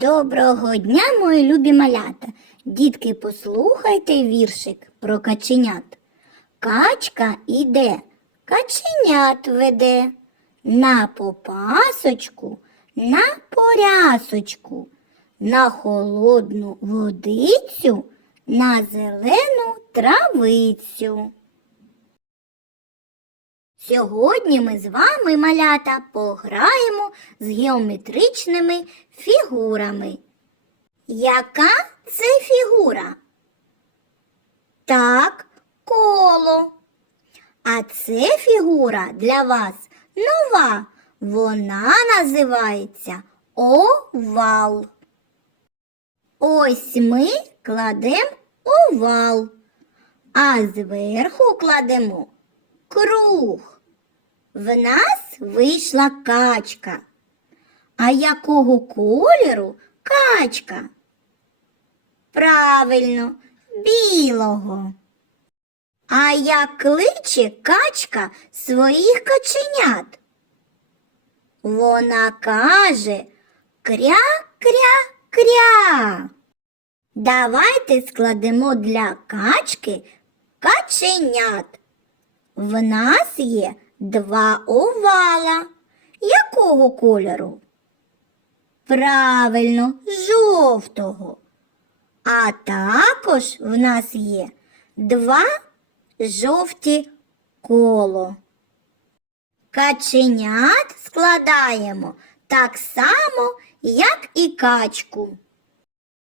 Доброго дня, мої любі малята. Дітки, послухайте віршик про каченят. Качка іде, каченят веде. На попасочку, на порясочку, на холодну водицю, на зелену травицю. Сьогодні ми з вами, малята, пограємо з геометричними фігурами. Яка це фігура? Так, коло. А це фігура для вас нова. Вона називається овал. Ось ми кладемо овал, а зверху кладемо круг. В нас вийшла качка. А якого кольору качка? Правильно, білого. А як кличе качка своїх каченят? Вона каже кря-кря-кря. Давайте складемо для качки каченят. В нас є два овала. Якого кольору? Правильно, жовтого. А також в нас є два жовті коло. Каченят складаємо так само, як і качку.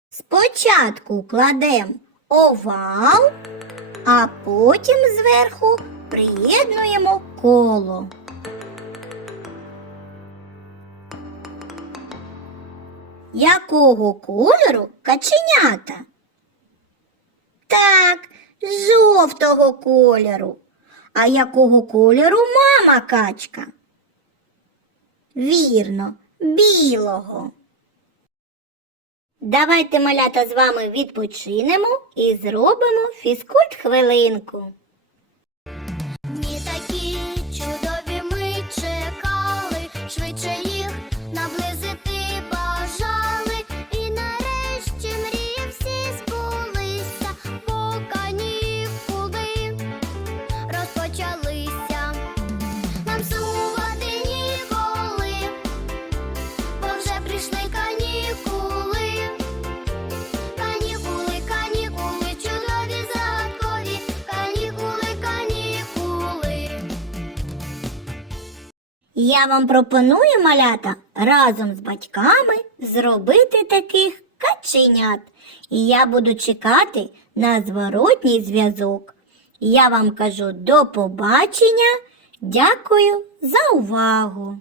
Спочатку кладемо овал, а потім зверху приєднуємо коло. Якого кольору каченята? Так, жовтого кольору. А якого кольору мама качка? Вірно, білого. Давайте малята з вами відпочинемо і зробимо фізкульт хвилинку. Я вам пропоную, малята, разом з батьками зробити таких каченят. І я буду чекати на зворотній зв'язок. Я вам кажу до побачення. Дякую за увагу!